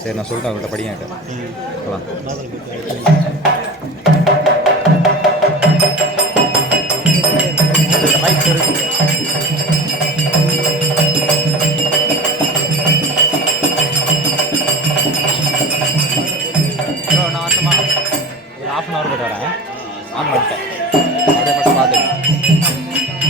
சரி நான் சொல்லிட்டேன் அவங்கள்ட்ட படிங்க நான் வரட்டுமா ஒரு ½ hour கிட்ட வரேன் ஆன் பண்ணிட்டேன் அப்படியே மட்டும் பார்த்துக்கேன்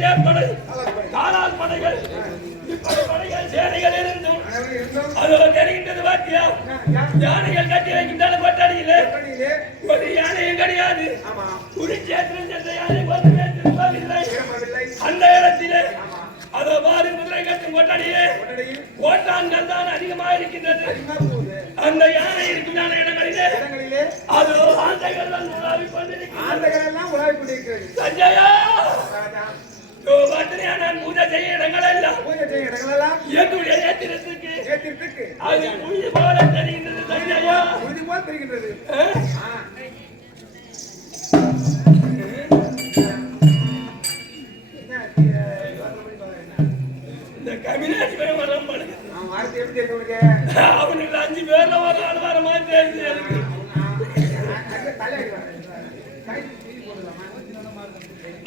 தேர்ப்படை காலால் படைகள் இப்படி படைகள் சேனைகள் இருந்தும் அதோ தெரிகின்றது பாத்தியா யானைகள் கட்டி வைக்கின்றன கொட்டடியிலே ஒரு யானையும் கிடையாது குருச்சேத்திரம் சென்ற யானை ஒன்றுமே திரும்பவில்லை அந்த இடத்திலே அதோ பாரு குதிரை கட்டும் கொட்டடியே ஓட்டான்கள் தான் அதிகமாக இருக்கின்றது அந்த யானை இருக்கும் இடங்களிலே அதோ ஆந்தைகள் தான் உலாவிக் கொண்டிருக்கிறது சஞ்சயா நான் பூஜை செய்ய இடங்கள் எல்லாம் என்னுடைய நேத்திரத்துக்கு அது உயிர் போல தெரிகின்றது சஞ்சயா உயிர் போல தெரிகின்றது கவினாட்சி வரம் அவனுக்கு 5 பேர்ல வர மாதிரி தெரியுது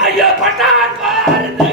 ஐயா பட்டான் பாருங்க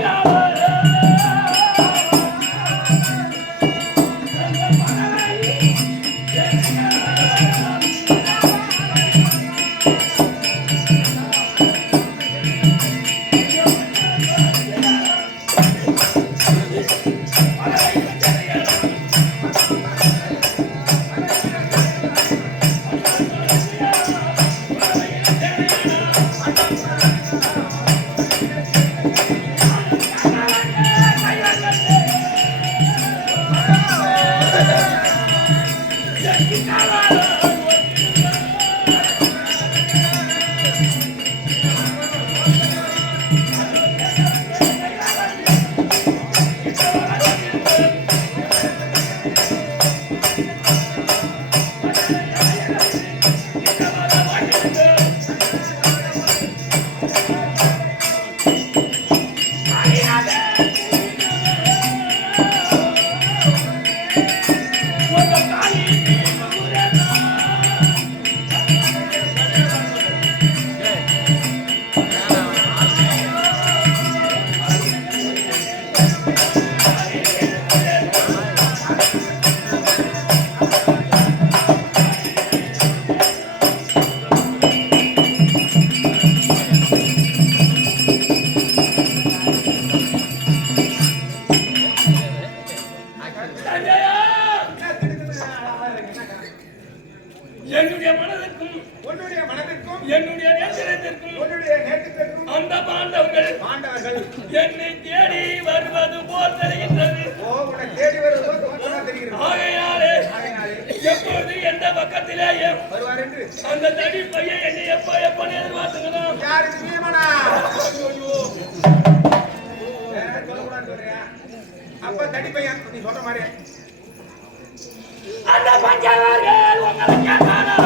என்னுடைய மனதிற்கும் என்னுடைய நேத்திரத்திற்கும் அந்த பாண்டவர்கள் என்னை தேடி வருவது போல் தெரிகின்றது. ஆகையாலே எப்பொழுது எந்த பக்கத்திலேயே அந்த தடி பையன் என்னை எப்ப எதிர்பார்த்துக்கணும். அப்ப தடி பையன் நீ சொல்ற மாதிரி அந்த பஞ்சவர்கள் உங்களை கேட்டாரா?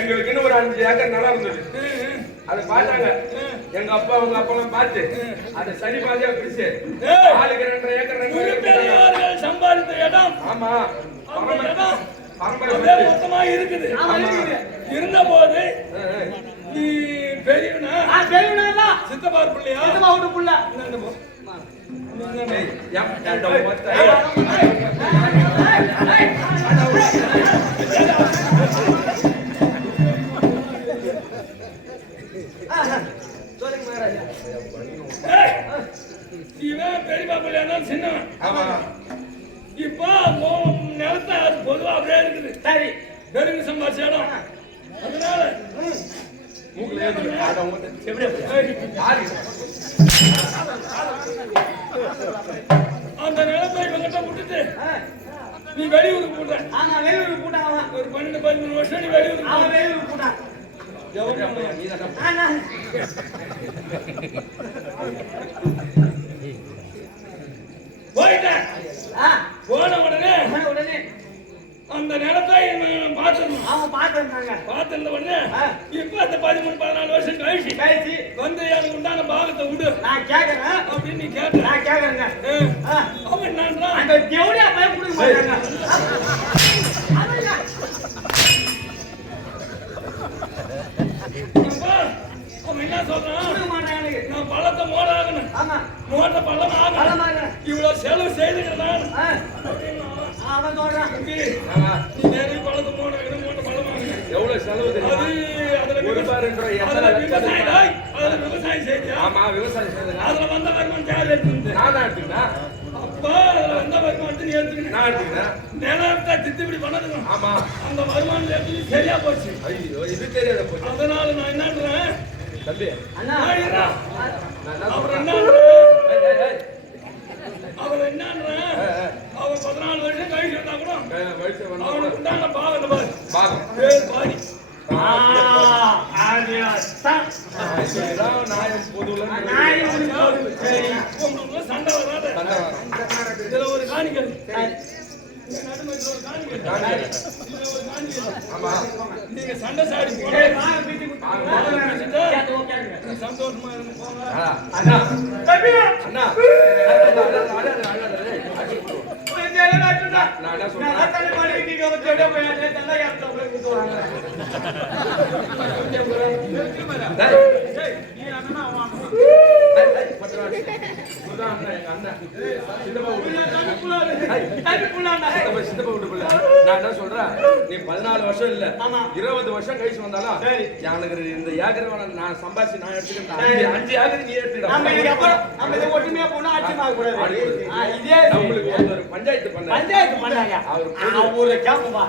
எங்களுக்கு ஒரு 5 ஏக்கர் நல்லா இருந்தது. அதை பார்த்தாங்க எங்க அப்பா அவங்க அப்பெல்லாம் பார்த்து அதை சரி பாதியா பிரிச்சு ஆளுக்கு 2 ஏக்கர் சம்பாதித்த இடம். ஆமா பரம்பரை மொத்தமா இருக்குது. இருந்த போது நீ பெரியவனா சித்தப்பா பிள்ளையா புள்ள இவன் பெரியப்பா பிள்ளையா சின்னவன். இப்போ நிலத்தை அது பொதுவா அப்படியே இருக்குது. சரி பெருங்கு சம்பாதிச்ச இடம். அதனால அந்த நிலத்தை இவங்கிட்ட விட்டுட்டு நீ வெளியூருக்கு போட்ட. வெளியூருக்கு போட்டான். ஒரு 12-13 வருஷம் நீ வெளியூருக்கு போட்டான். போயிட்டேன். போன உடனே அந்த நிலத்தை பார்த்திருந்த உடனே இப்ப அந்த 13-14 வருஷம் கழிச்சு வந்து எனக்கு உண்டான பாகத்தை விடு நான் கேட்கறேன் அப்படின்னு நீ கேட்ட. நான் கேட்கறேங்க. அவன் என்னன்றான், அந்த தேவடியா போய் கொடுக்க மாட்டாங்க. அவன் என்ன சொல்றான், நான் பழத்தை மோடாகணும். மோட்ட பழம் ஆகணும். இவ்வளவு செலவு செய்துக்கிறேன். அவன் சொல்றான், நீ நிறைய பழத்தை மோடாகணும். மோட்ட பழம் ஆகணும். எவ்வளவு செலவு விவசாயம் செய்தியா? ஆமா விவசாயம் செய்ய. அதுல வந்த வருமானம் யார் எடுத்து? நான் தான் எடுத்துக்கிட்டேன். அப்ப அதுல வந்த வருமானத்தை நீ எடுத்துக்கிட்டேன். நான் எடுத்துக்கிட்டேன். நிலத்தை திட்டுப்படி பண்ணதுங்க. ஆமா அந்த வருமானத்தை எடுத்து சரியா போச்சு. ஐயோ இது தெரியாத போச்சு. அதனால நான் என்னன்றேன் தம்பி, அவர் என்னன்றேன் அவர் 14 வருஷம் கழிச்சு வந்தா கூட அவனுக்கு உண்டான பாகம் பாதி சண்டை வராது. இதுல ஒரு காணிக்கல் நீங்க சண்டை சாடி சந்தோஷமா நீ 14 வருஷம் இல்ல 20 வருஷம் கழிச்சு வந்தாலும் எனக்கு இந்த ஏக்கரை நான் சம்பாதிச்சு நான் எடுத்துக்கிட்டேன் 5 ஏக்கர் நீ எடுத்துக்கிட்டேன் ஒட்டுமையா போனா ஒரு பஞ்சாயத்து பண்ணாங்க ஒரு கேம்பா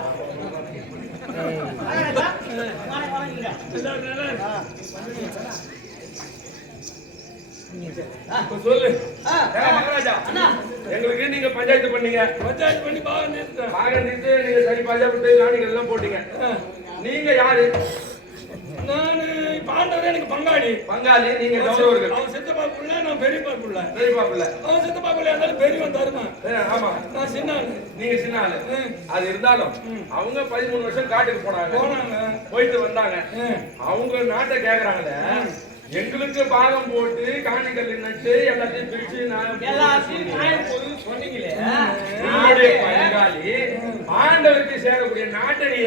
சொல்லு மகாராஜா எங்களுக்கு நீங்க பஞ்சாயத்து பண்ணீங்க பஞ்சாயத்து பண்ணி பாகம் நிறுத்து நீங்க சரி பஞ்சாயத்து நாணிகள் எல்லாம் போட்டீங்க நீங்க யாரு நானு பாண்டவர் எனக்கு பங்காளி நீங்க கௌரவர்கள் அவன் சித்தப்பா புள்ள நான் பெரியப்பா புள்ள அவன் சித்தப்பா புள்ள இருந்தாலும் பெரியவன் தருமா ஆமா நான் சின்ன ஆளு நீங்க சின்ன ஆளு அது இருந்தாலும் அவங்க 13 வருஷம் காட்டுக்கு போனாங்க போயிட்டு வந்தாங்க அவங்க நாட்டை கேக்குறாங்களே எங்களுக்கு பாகம் போட்டு காணிக்கல் நட்டு எல்லாத்தையும் பிரிச்சு சொன்னீங்களே பங்காளி ஆண்டவருக்கு சேரக்கூடிய நாட்டை நீ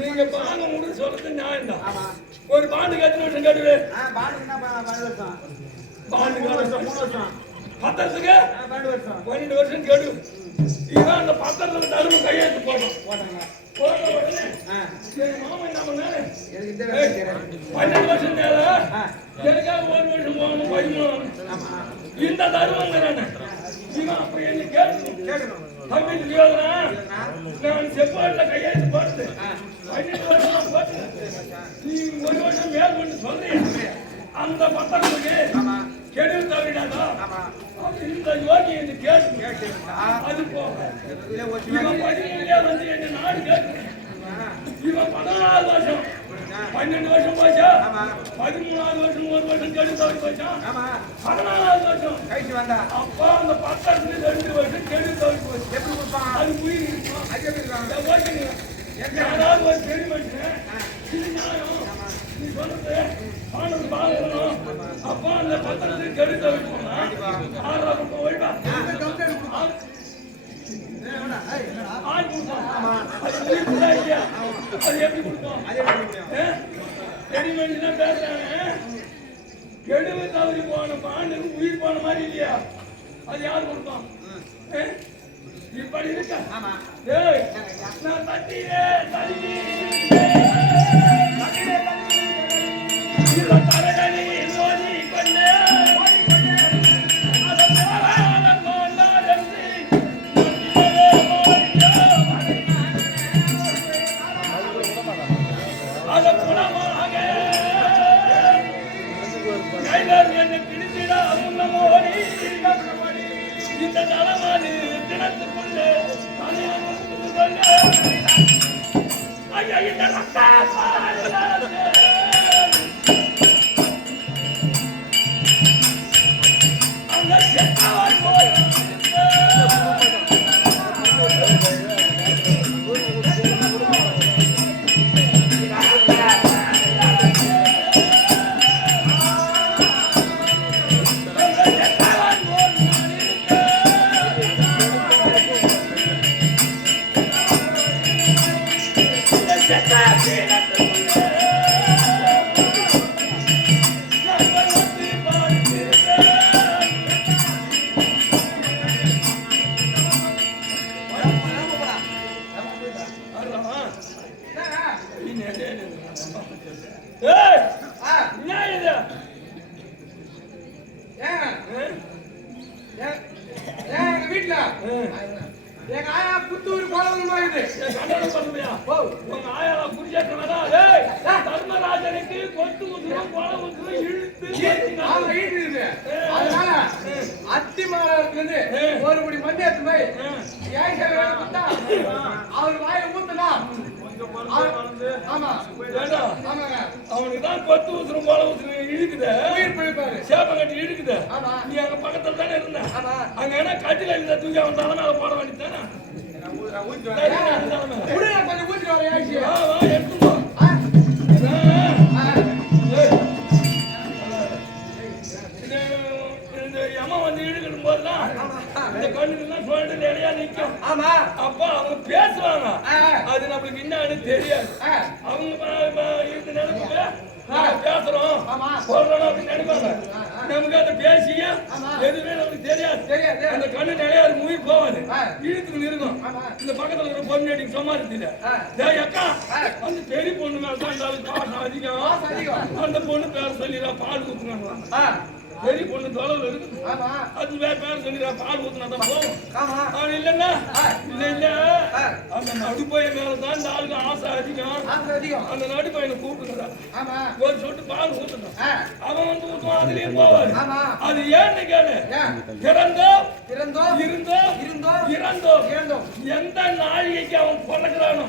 நீங்க பாகம் முடிவு சொல்றது நியாயம் தான் ஒரு பாண்டுக்கு எத்தனை வருஷம் கட்டுவே பத்திரத்துக்கு 12 வருஷம் கெடு இவன் அந்த பத்திரத்துல தரும கையெழுத்து போட்டாங்க போட்ட உடனே மாமா என்ன பண்ணாரு 12 வருஷம் தேவை எனக்காக 1 வருஷம் போகணும் 13 இந்த தருவாங்க இவன் அப்ப என்ன கேட்கணும் தமிழ் யோகனா நான் செப்பாட்டுல கையெழுத்து போட்டு 12 வருஷம் போட்டு நீ 1 வருஷம் மேல் கொண்டு சொல்றீங்க அந்த பத்திரத்துக்கு கெடு தவிடாதா இந்த யோகி என்று கேட்டு அது போக இவன் 17 வந்து என்ன நாடு கேட்டு இவன் 14 வருஷம் 12 வருஷம் போச்சா 13வது வருஷம் 1 வருஷம் கெடு தவறி போச்சா 14வது வருஷம் கைக்கு வந்தா அப்பா அந்த பத்திரத்துக்கு 2 வருஷம் கெடு தவறி போச்சு எப்படி கொடுப்பான் அது உயிர் இருக்கும் அது எப்படி யாராவது ஒரு பெரிய மனுஷன் இது நியாயம் நீ சொல்றது ஆனது பாக்கணும் அப்பா அந்த பத்திரத்துக்கு கெடு தவறி போனா 6,000 ரூபாய் ஒழிப்பா ஆள் கொடுப்பான் அது உயிர் கூட இல்லையா அது எப்படி கொடுப்போம் பெரிய மனுஷனா பேசுறாங்க கெடுவு தவறி போன பாண்டுக்கு உயிர் போன மாதிரி இல்லையா அது யார் கொடுப்பான் இப்படி இருக்க நான் தட்டியே தள்ளி தரகனி நோதி கொண்டே என்னை பிடித்திட அமுன்னமோடி இந்த நலமானு தினத்துக்குள்ளே ஐயா இந்த அந்த செத்தவர் போய் வீட்டுல எங்க ஆயா புத்தூர் கோலம் உங்க ஆயால புரிஞ்சாக்கணும் தர்ம மகாராஜனுக்கு கொத்து ஊத்துறோம் கொலை ஊத்துறோம் இழுத்து அதனால அத்தி மகாராஜத்துல ஒரு குடி மண்ணி எடுத்து போய் அவர் வாயை ஊத்துனா அவனுக்கு தான் கொத்து ஊத்துறோம் கொலை ஊத்துறோம் இழுக்குது சேப்ப கட்டி இழுக்குது நீ அங்க பக்கத்துல தானே இருந்த அங்க என்ன கட்டில இருந்த தூக்கி அவன் தலை மேல போட வேண்டியதானே கொஞ்சம் ஊற்றி வர எடுத்துக்கோ வந்து இழுக்கணும் போதுதான் இந்த கண்ணுலாம் சொல்லிட்டு நிறையா நிற்கும் அப்ப அவங்க பேசுவாங்க அது நம்மளுக்கு என்னன்னு தெரியாது அவங்க இருந்த நினைப்புல பேசுறோம் சொல்றோம் அப்படின்னு நினைப்பாங்க நமக்கு அதை பேசிய எதுவுமே நமக்கு தெரியாது அந்த கண்ணு நிறைய உயிர் போவாது இழுத்துக்கு இருக்கும் இந்த பக்கத்துல இருக்கிற பொண்ணு அடிக்க சமாளித்துல அக்கா அந்த பெரிய பொண்ணு மேல தான் பாசம் அதிகம் அந்த பொண்ணு பேர் சொல்லிடுறா பால் ஊத்துனாங்க பெரிய பொண்ணு தொலைவில் இருக்குது அது வேற பேர் சொல்லிடுறா பால் ஊத்துனா தான் போகும் அவன் இல்லைன்னா இல்ல அந்த நடுப்பையன் மேலதான் இந்த ஆளுக்கு ஆசை அதிகம் அந்த நடுப்பையனை கூப்பிடுறான் ஒரு சொட்டு பால் ஊத்தணும் அவன் வந்து ஊத்துவான் அதுலயே போவாரு அது ஏன்னு கேளு இருந்தோம் எந்த நாழிகைக்கு அவன் பிறக்கிறானோ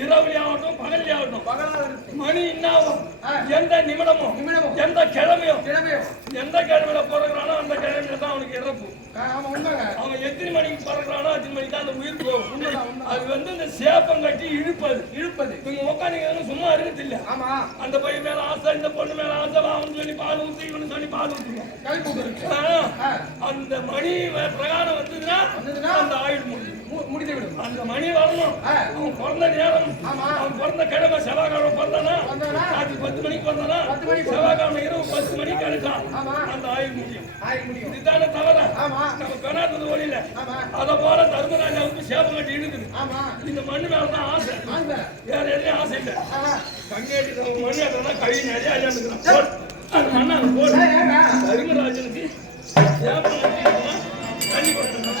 இரவுலி ஆகட்டும் பகல்ல ஆகட்டும் மணி என்னாகும் எந்த நிமிடமும் எந்த கிழமையும் எந்த கிழமையில பிறகுறானோ அந்த கிழமையில தான் அவனுக்கு இறப்பு அவன் எத்தனை மணிக்கு பிறகுறானோ அத்தனை மணிக்கு தான் அந்த உயிர் போகும் அது வந்து இந்த சேப்பம் கட்டி இழுப்பது இவங்க உட்காந்து சும்மா இருக்குது இல்ல அந்த பையன் மேல ஆசை இந்த பொண்ணு மேல ஆசை அவன் சொல்லி பால் ஊற்றி இவனு சொல்லி பால் ஊற்றுவோம் அந்த மணி பிரகாரம் வந்ததுன்னா அந்த ஆயுள் முடிந்து விடும் அந்த மணி வரணும் அவன் பிறந்த நேரம் அவன் பிறந்த கிழமை செவ்வாய்க்கிழமை பிறந்தானா ராத்திரி 10 மணிக்கு பிறந்தானா செவ்வாய்க்கிழமை இரவு 10 மணிக்கு கிடைச்சான் அந்த ஆயுள் முடியும் இதுதானே தவிர நம்ம பெணாத்தது ஒளியில அதை போல தர்மராஜாவுக்கு சேப்பம் கட்டி இழுக்குது இந்த மண்ணு மேலதான் ஆசை வேற எதுலயும் ஆசை இல்லை கங்கேட்டி மண்ணு அதெல்லாம் கை நிறைய அழியாந்துக்கிறான் அந்த மண்ணை போடு தர்மராஜனுக்கு சேப்பம் கட்டி தண்ணி கொடுக்கணும்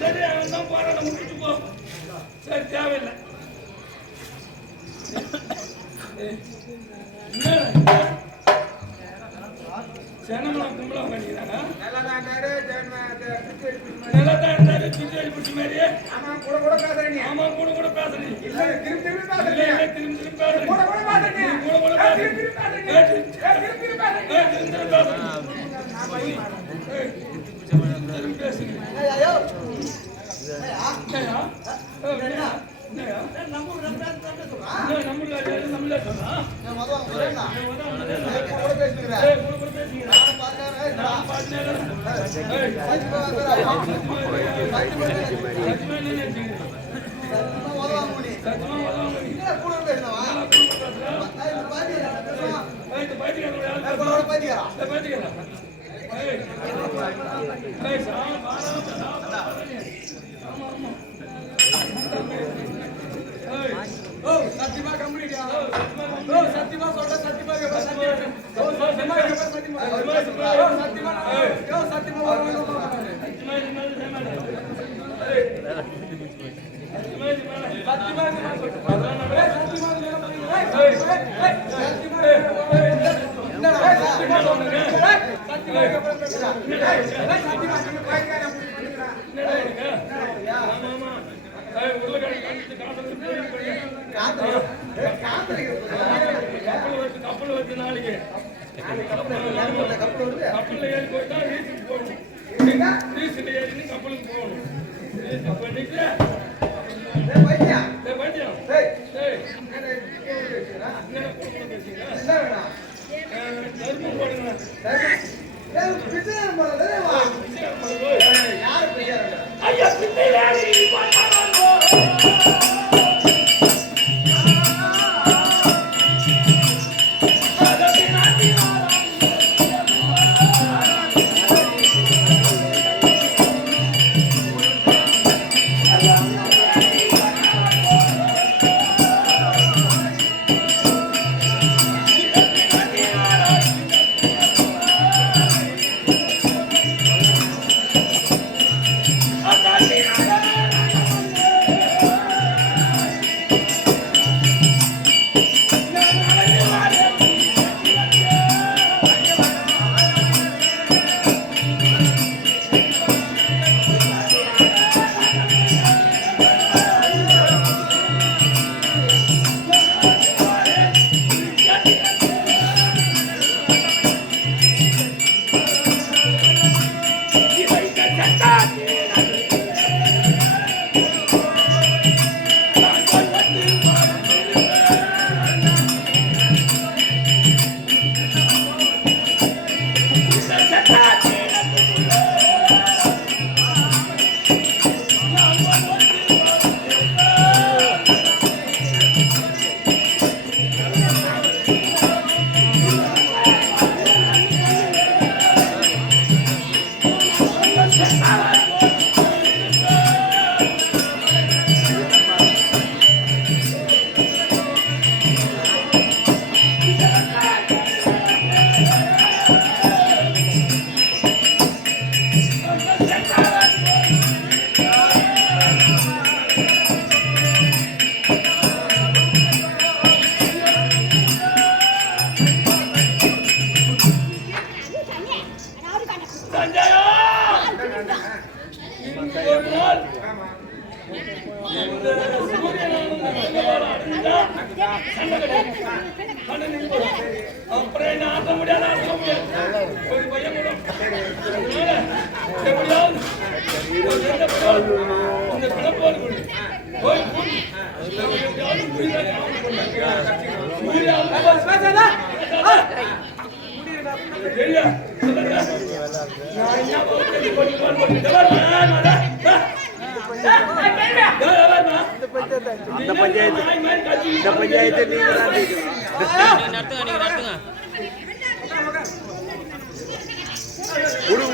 சரி அவன் தான் போராட முடிச்சு போ சரி தேவையில்லை செனமலாம் கும்பலாம் பண்ணிக்கிறாங்க நிலத்தான் இருந்தாரு சுற்றி பிடிச்ச மாதிரி ஆமா கூட கூட பேசுறீங்க திரும்பி பேசுறீங்க சத்தியமா கம்ப்ளீட்டா சத்தியமா சொல்ற சத்தியமா சத்தியமா கப்பல் வச்சு நாளைக்கு கப்பல்ல ஏறி போய் தான் ரீச்சுக்கு போகணும். ரீச்சில் ஏறி கப்பலுக்கு போகணும். பண்ணிட்டு தர்மம் போடுங்க. ஐயா அப்புறம் ஆட்ட முடியாது ஒரு பையன் இந்த பிறப்போடு போய் அந்த பஞ்சாயத்து நீங்க நடத்துங்க விடு